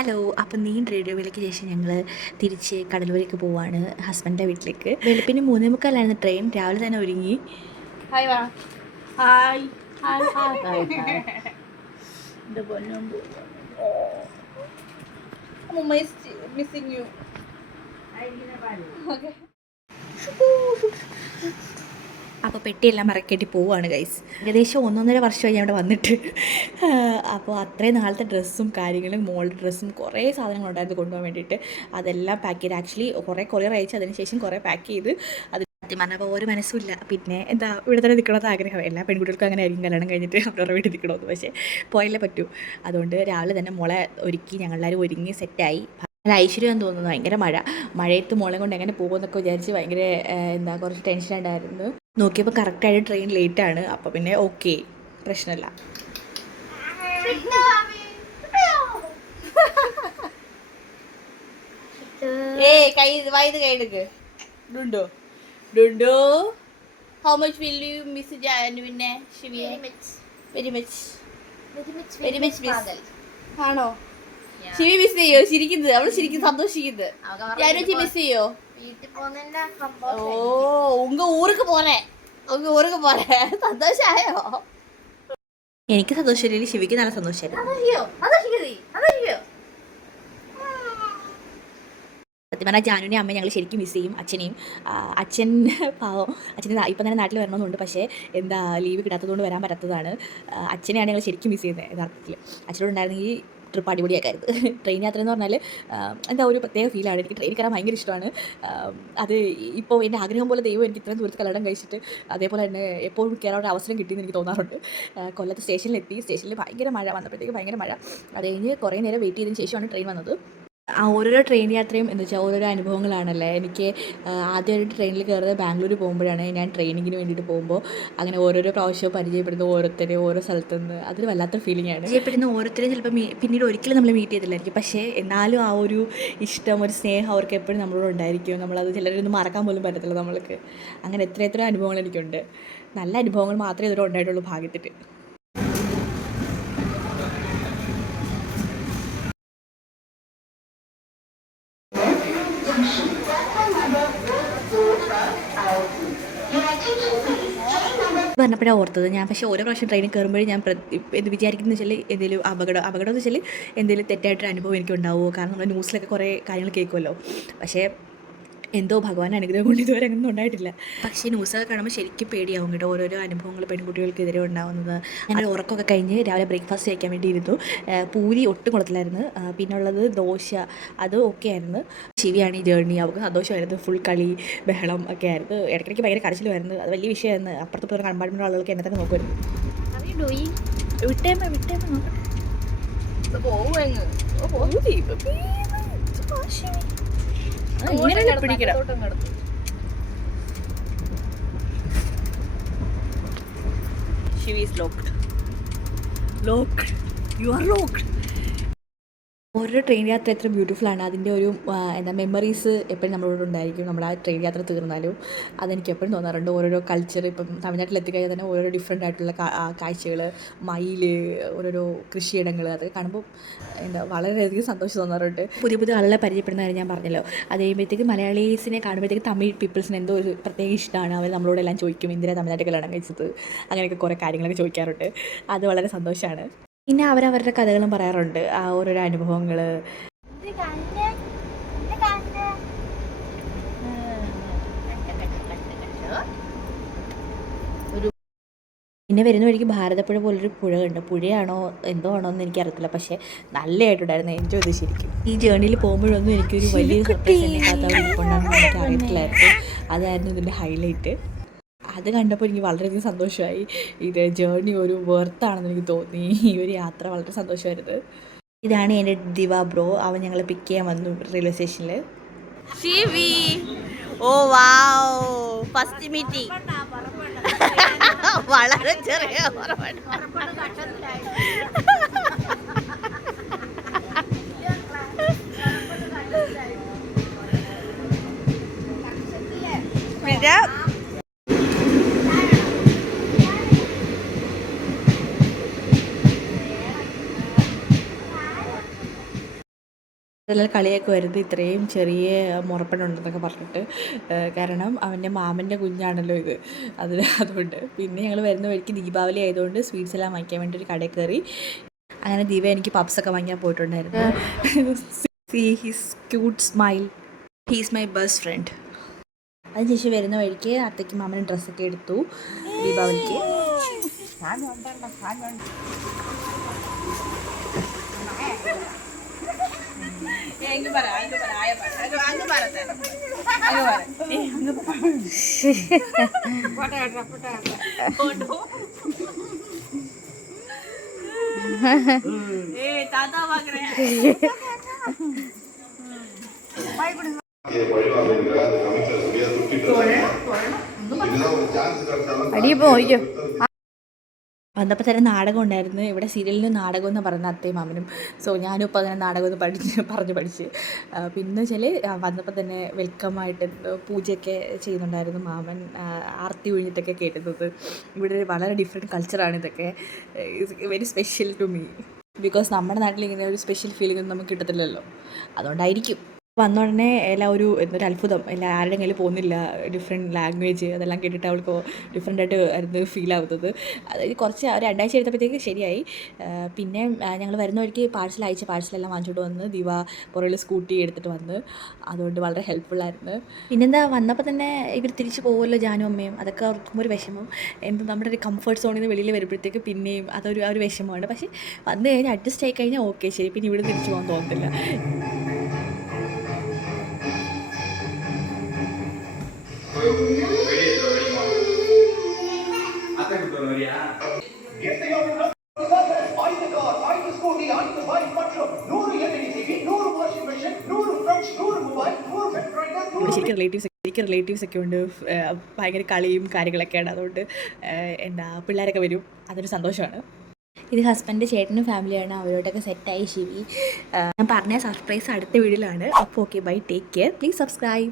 Hello. അപ്പം നീണ്ട റേഡിയോയിലേക്ക് ശേഷം ഞങ്ങൾ തിരിച്ച് കടലൂരേക്ക് പോവാണ്, ഹസ്ബൻഡിൻ്റെ വീട്ടിലേക്ക്. വെളുപ്പിന് 3:45 ട്രെയിൻ. രാവിലെ തന്നെ ഒരുങ്ങി. ഹായ് വാ. Hi hi hi hi hi. എൻ്റെ പൊന്നും മിസ്സിങ് യു. ഓക്കെ. അപ്പോൾ പെട്ടിയെല്ലാം മറക്കേണ്ടി പോവുകയാണ് ഗൈസ്. ഏകദേശം 1.5 വർഷമായി ഞാൻ ഇവിടെ വന്നിട്ട്. അപ്പോൾ അത്രയും നാളത്തെ ഡ്രസ്സും കാര്യങ്ങളും, മോളുടെ ഡ്രസ്സും കുറേ സാധനങ്ങളുണ്ടായിരുന്നു കൊണ്ടുപോകാൻ വേണ്ടിയിട്ട്. അതെല്ലാം പാക്ക് ചെയ്ത്, ആക്ച്വലി കുറേ കൊറിയർ അയച്ച് അതിന് ശേഷം കുറേ പാക്ക് ചെയ്ത്. അത് സത്യം പറഞ്ഞപ്പോൾ ഒരു മനസ്സുമില്ല. പിന്നെ എന്താ ഇവിടെ തന്നെ നിൽക്കണമെന്ന് ആഗ്രഹം. എല്ലാ പെൺകുട്ടികൾക്കും അങ്ങനെ ആയിരിക്കും, കല്യാണം കഴിഞ്ഞിട്ട് അവരുടെ വീട്ടിൽ നിൽക്കണമെന്ന്. പക്ഷേ പോയല്ലേ പറ്റൂ. അതുകൊണ്ട് രാവിലെ തന്നെ മോളെ ഒരുക്കി, ഞങ്ങളെല്ലാവരും ഒരുങ്ങി സെറ്റായി. നല്ല ഐശ്വര്യം തോന്നുന്നു. ഭയങ്കര മഴയത്ത് മോളെ കൊണ്ട് എങ്ങനെ പോകുമെന്നൊക്കെ വിചാരിച്ച് ഭയങ്കര കുറച്ച് ടെൻഷൻ ഉണ്ടായിരുന്നു. നോക്കിയപ്പോൾ കറക്റ്റായിട്ട് ട്രെയിൻ ലേറ്റാണ്. അപ്പോൾ പിന്നെ ഓക്കെ, പ്രശ്നമില്ല. How much will you miss Januvinne, Shivya? Very much. Very much miss. ആണോ? ശിവി മിസ് ചെയ്യോ? ചിരിക്കുന്നത്, അവള് ശരിക്കും സന്തോഷിക്കുന്നത്. ജാനുവി മിസ് ചെയ്യോ? ഓ, ഉങ്ക ഊർക്ക് പോരെ, സന്തോഷായോ? എനിക്ക് സന്തോഷമില്ല, ശിവിക്ക് നല്ല സന്തോഷമായിരുന്നു. സത്യം പറഞ്ഞാൽ ജാനുവിനെ അമ്മ ഞങ്ങൾ ശരിക്കും മിസ് ചെയ്യും. അച്ഛനെയും. അച്ഛൻ പാവം, അച്ഛന് ഇപ്പം തന്നെ നാട്ടിൽ വരണമെന്നുണ്ട്. പക്ഷേ എന്താ ലീവ് കിട്ടാത്തതുകൊണ്ട് വരാൻ പറ്റാത്തതാണ്. അച്ഛനെയാണ് ഞങ്ങൾ ശരിക്കും മിസ് ചെയ്യുന്നത് യഥാർത്ഥത്തിൽ. അച്ഛനോട് ഉണ്ടായിരുന്നെങ്കിൽ ട്രിപ്പ് അടിപൊളിയാക്കായിരുന്നു. ട്രെയിൻ യാത്ര എന്ന് പറഞ്ഞാൽ എന്താ ഒരു പ്രത്യേക ഫീലാണ്. എനിക്ക് ട്രെയിൻ കയറാൻ ഭയങ്കര ഇഷ്ടമാണ്. അത് ഇപ്പോൾ എൻ്റെ ആഗ്രഹം പോലെ ദൈവം എനിക്ക് ഇത്രയും ദൂരത്ത് കല്യാണം കഴിച്ചിട്ട് അതേപോലെ തന്നെ എപ്പോഴും കയറാൻ ഒരു അവസരം കിട്ടിയെന്ന് എനിക്ക് തോന്നാറുണ്ട്. കൊല്ലത്ത് സ്റ്റേഷനിലെത്തി. സ്റ്റേഷനിൽ ഭയങ്കര മഴ, വന്നപ്പോഴത്തേക്ക് ഭയങ്കര മഴ. അത് കഴിഞ്ഞ് കുറേ നേരം വെയിറ്റ് ചെയ്തതിന് ശേഷമാണ് ട്രെയിൻ വന്നത്. ഓരോരോ ട്രെയിൻ യാത്രയും എന്ന് വെച്ചാൽ ഓരോരോ അനുഭവങ്ങളാണല്ലേ. എനിക്ക് ആദ്യമായിട്ട് ട്രെയിനിൽ കയറുന്നത് ബാംഗ്ലൂർ പോകുമ്പോഴാണ്. ഞാൻ ട്രെയിനിങ്ങിന് വേണ്ടിയിട്ട് പോകുമ്പോൾ അങ്ങനെ ഓരോരോ പ്രാവശ്യവും പരിചയപ്പെടുന്ന ഓരോരുത്തരെയും ഓരോ സ്ഥലത്തു നിന്ന് അതൊരു വല്ലാത്ത ഫീലിംഗ് ആണ്. പരിചയപ്പെടുന്ന ഓരോരുത്തരെയും ചിലപ്പോൾ പിന്നീട് ഒരിക്കലും നമ്മൾ മീറ്റ് ചെയ്തില്ലായിരിക്കും. പക്ഷേ എന്നാലും ആ ഒരു ഇഷ്ടം, ഒരു സ്നേഹം അവർക്ക് എപ്പോഴും നമ്മളോട് ഉണ്ടായിരിക്കും. നമ്മളത് ചിലരൊന്നും മറക്കാൻ പോലും പറ്റത്തില്ല നമ്മൾക്ക്. അങ്ങനെ എത്ര അനുഭവങ്ങൾ എനിക്കുണ്ട്. നല്ല അനുഭവങ്ങൾ മാത്രമേ ഇതുവരെ ഉണ്ടായിട്ടുള്ളൂ ഭാഗ്യത്തിൽ. പറഞ്ഞപ്പോഴാണ് ഓർത്തത് ഞാൻ. പക്ഷേ ഓരോ പ്രാവശ്യം ട്രെയിനിൽ കയറുമ്പോഴും ഞാൻ എന്ത് വിചാരിക്കുന്നത് വെച്ചാൽ എന്തെങ്കിലും അപകടം എന്ന് വെച്ചാൽ എന്തെങ്കിലും തെറ്റായിട്ടൊരു അനുഭവം എനിക്കുണ്ടാവുമോ. കാരണം നമ്മൾ ന്യൂസിലൊക്കെ കുറേ കാര്യങ്ങൾ കേൾക്കുമല്ലോ. പക്ഷേ എന്തോ ഭഗവാൻ അനുഗ്രഹം കൊണ്ട് ഇതുവരെ അങ്ങനെ ഉണ്ടായിട്ടില്ല. പക്ഷേ ന്യൂസൊക്കെ കാണുമ്പോൾ ശരിക്കും പേടിയാവും കേട്ടോ. ഓരോരോ അനുഭവങ്ങൾ പെൺകുട്ടികൾക്കെതിരെ ഉണ്ടാകുന്നത്. ഞങ്ങൾ ഉറക്കമൊക്കെ കഴിഞ്ഞ് രാവിലെ ബ്രേക്ക്ഫാസ്റ്റ് കഴിക്കാൻ വേണ്ടി ഇരുന്നു. പൂരി ഒട്ടും കുളത്തിലായിരുന്നു. പിന്നെ ഉള്ളത് ദോശ, അത് ഓക്കെ ആയിരുന്നു. ശിവിയാണ് ഈ ജേർണി. അവർക്ക് സന്തോഷമായിരുന്നു. ഫുൾ കളി ബഹളം ഒക്കെ ആയിരുന്നു. ഇടയ്ക്കിടയ്ക്ക് ഭയങ്കര കരച്ചിലുമായിരുന്നു. അത് വലിയ വിഷയമായിരുന്നു. അപ്പുറത്ത് കമ്പാർട്ട്മെൻറ്റിലുള്ള ആളുകൾക്ക് എന്നെ തന്നെ നോക്കുമായിരുന്നു. വിട്ടേമ്മ ഓരോ ട്രെയിൻ യാത്ര എത്ര ബ്യൂട്ടിഫുള്ളാണ്. അതിൻ്റെ ഒരു മെമ്മറീസ് എപ്പോഴും നമ്മളോട് ഉണ്ടായിരിക്കും. നമ്മൾ ആ ട്രെയിൻ യാത്ര തീർന്നാലും അതെനിക്ക് എപ്പോഴും തോന്നാറുണ്ട്. ഓരോരോ കൾച്ചർ, ഇപ്പം തമിഴ്നാട്ടിലെത്തിക്കഴിഞ്ഞാൽ തന്നെ ഓരോരോ ഡിഫറെൻ്റ് ആയിട്ടുള്ള കാഴ്ചകൾ, മയിൽ, ഓരോരോ കൃഷിയിടങ്ങൾ, അതൊക്കെ കാണുമ്പോൾ വളരെയധികം സന്തോഷം തോന്നാറുണ്ട്. പുതിയ ആളുകളെ പരിചയപ്പെടുന്ന കാര്യം ഞാൻ പറഞ്ഞല്ലോ. അത് കഴിയുമ്പോഴത്തേക്ക് മലയാളീസിനെ കാണുമ്പോഴത്തേക്ക് തമിഴ് പീപ്പിൾസിന് എന്തോ ഒരു പ്രത്യേക ഇഷ്ടമാണ്. അവർ നമ്മളോടെല്ലാം ചോദിക്കും എന്തിനാണ് തമിഴ്നാട്ടിൽ കല്യാണം കഴിച്ചത്, അങ്ങനെയൊക്കെ കുറേ കാര്യങ്ങളൊക്കെ ചോദിക്കാറുണ്ട്. അത് വളരെ സന്തോഷമാണ്. പിന്നെ അവരവരുടെ കഥകളും പറയാറുണ്ട്, ആ ഓരോരോ അനുഭവങ്ങൾ. പിന്നെ വരുന്ന വഴിക്ക് ഭാരതപ്പുഴ പോലൊരു പുഴ കണ്ട്. പുഴയാണോ എന്തോ ആണോ എന്ന് എനിക്കറിയത്തില്ല. പക്ഷേ നല്ലതായിട്ടുണ്ടായിരുന്നു. എൻജോയ് ചെയ്ത് ശരിക്കും. ഈ ജേർണിയിൽ പോകുമ്പോഴൊന്നും എനിക്കൊരു വലിയ സർപ്രൈസ് ഉണ്ടാകാത്ത അവിടെ ഇരിപ്പുണ്ടാകുമെന്ന് എനിക്ക് അറിയത്തില്ലായിരുന്നു. അതായിരുന്നു ഇതിൻ്റെ ഹൈലൈറ്റ്. അത് കണ്ടപ്പോൾ എനിക്ക് വളരെയധികം സന്തോഷമായി. ഇത് ജേർണി ഒരു വെർത്താണെന്ന് എനിക്ക് തോന്നി. ഈ ഒരു യാത്ര വളരെ സന്തോഷമായിരുന്നു. ഇതാണ് എൻ്റെ ദിവ ബ്രോ. അവൻ ഞങ്ങളെ പിക്ക് ചെയ്യാൻ വന്നു റെയിൽവേ സ്റ്റേഷനിൽ. ഓ വാവ്, ഫസ്റ്റ് മീറ്റിംഗ്. വളരെ ചെറിയ അതിൽ കളിയൊക്കെ വരുന്നത് ഇത്രയും ചെറിയ മുറപ്പനുണ്ടെന്നൊക്കെ പറഞ്ഞിട്ട്, കാരണം അവൻ്റെ മാമൻ്റെ കുഞ്ഞാണല്ലോ ഇത്, അതുകൊണ്ട്. പിന്നെ ഞങ്ങൾ വരുന്ന വഴിക്ക് ദീപാവലി ആയതുകൊണ്ട് സ്വീറ്റ്സ് എല്ലാം വാങ്ങിക്കാൻ വേണ്ടി ഒരു കടയിൽ കയറി. അങ്ങനെ ദീപ എനിക്ക് പപ്സൊക്കെ വാങ്ങിക്കാൻ പോയിട്ടുണ്ടായിരുന്നു. See his cute smile, he's my best friend. അതിനുശേഷം വരുന്ന വഴിക്ക് അത്തയ്ക്ക് മാമന് ഡ്രസ്സൊക്കെ എടുത്തു ദീപാവലിക്ക്. അടിയ പോയിക്കോ. വന്നപ്പോൾ തന്നെ നാടകം ഉണ്ടായിരുന്നു. ഇവിടെ സീരിയലിന് നാടകം എന്ന് പറയുന്ന അത്തയും മാമനും. സോ ഞാനും ഇപ്പോൾ അങ്ങനെ നാടകം എന്ന് പഠിച്ച് പിന്നെ വെച്ചാൽ വന്നപ്പോൾ തന്നെ വെൽക്കമായിട്ട് പൂജയൊക്കെ ചെയ്യുന്നുണ്ടായിരുന്നു മാമൻ. ആർത്തി ഒഴിഞ്ഞിട്ടൊക്കെ കേട്ടുന്നത്. ഇവിടെ വളരെ ഡിഫറെൻറ്റ് കൾച്ചറാണ് ഇതൊക്കെ. Very special to me. Because നമ്മുടെ നാട്ടിൽ ഇങ്ങനെ ഒരു സ്പെഷ്യൽ ഫീലിംഗ് ഒന്നും നമുക്ക് കിട്ടത്തില്ലല്ലോ, അതുകൊണ്ടായിരിക്കും. വന്ന ഉടനെ എല്ലാം ഒരു അത്ഭുതം, എല്ലാം ആരുടെ കയ്യിൽ പോകുന്നില്ല. ഡിഫറെൻറ്റ് ലാംഗ്വേജ് അതെല്ലാം കേട്ടിട്ട് അവൾക്ക് ഡിഫറെൻ്റായിട്ട് ആയിരുന്നു ഫീൽ ആവുന്നത്. അതായത് കുറച്ച് ഒരു 2 ആഴ്ച എടുത്തപ്പോഴത്തേക്ക് ശരിയായി. പിന്നെ ഞങ്ങൾ വരുന്ന വഴിക്ക് പാഴ്സലെല്ലാം വാങ്ങിച്ചോണ്ട് വന്ന് ദിവ പുറകിൽ സ്കൂട്ടി എടുത്തിട്ട് വന്ന്, അതുകൊണ്ട് വളരെ ഹെൽപ്ഫുള്ളായിരുന്നു. പിന്നെന്താ വന്നപ്പോൾ തന്നെ ഇവർ തിരിച്ച് പോകുമല്ലോ ജാനും അമ്മയും, അതൊക്കെ ഓർക്കുമ്പോൾ ഒരു വിഷമം. നമ്മുടെ ഒരു കംഫർട്ട് സോണിൽ നിന്ന് വെളിയിൽ വരുമ്പോഴത്തേക്ക് പിന്നെയും ആ ഒരു വിഷമമാണ്. പക്ഷേ വന്നു കഴിഞ്ഞാൽ അഡ്ജസ്റ്റ് ആയി കഴിഞ്ഞാൽ ഓക്കെ, ശരി, പിന്നെ ഇവിടെ തിരിച്ചു പോകാൻ തോന്നത്തില്ല. ശരിക്കും റിലേറ്റീവ്സ് ഒക്കെ ഉണ്ട്. ഭയങ്കര കളിയും കാര്യങ്ങളൊക്കെയാണ്. അതുകൊണ്ട് പിള്ളേരൊക്കെ വരും, അതൊരു സന്തോഷമാണ്. ഇത് ഹസ്ബൻഡ് ചേട്ടനും ഫാമിലിയാണ്, അവരോടൊക്കെ സെറ്റായി ശിവി. ഞാൻ പറഞ്ഞ സർപ്രൈസ് അടുത്ത വീഡിയോയിലാണ്. അപ്പോൾ okay, bye, take care, please subscribe.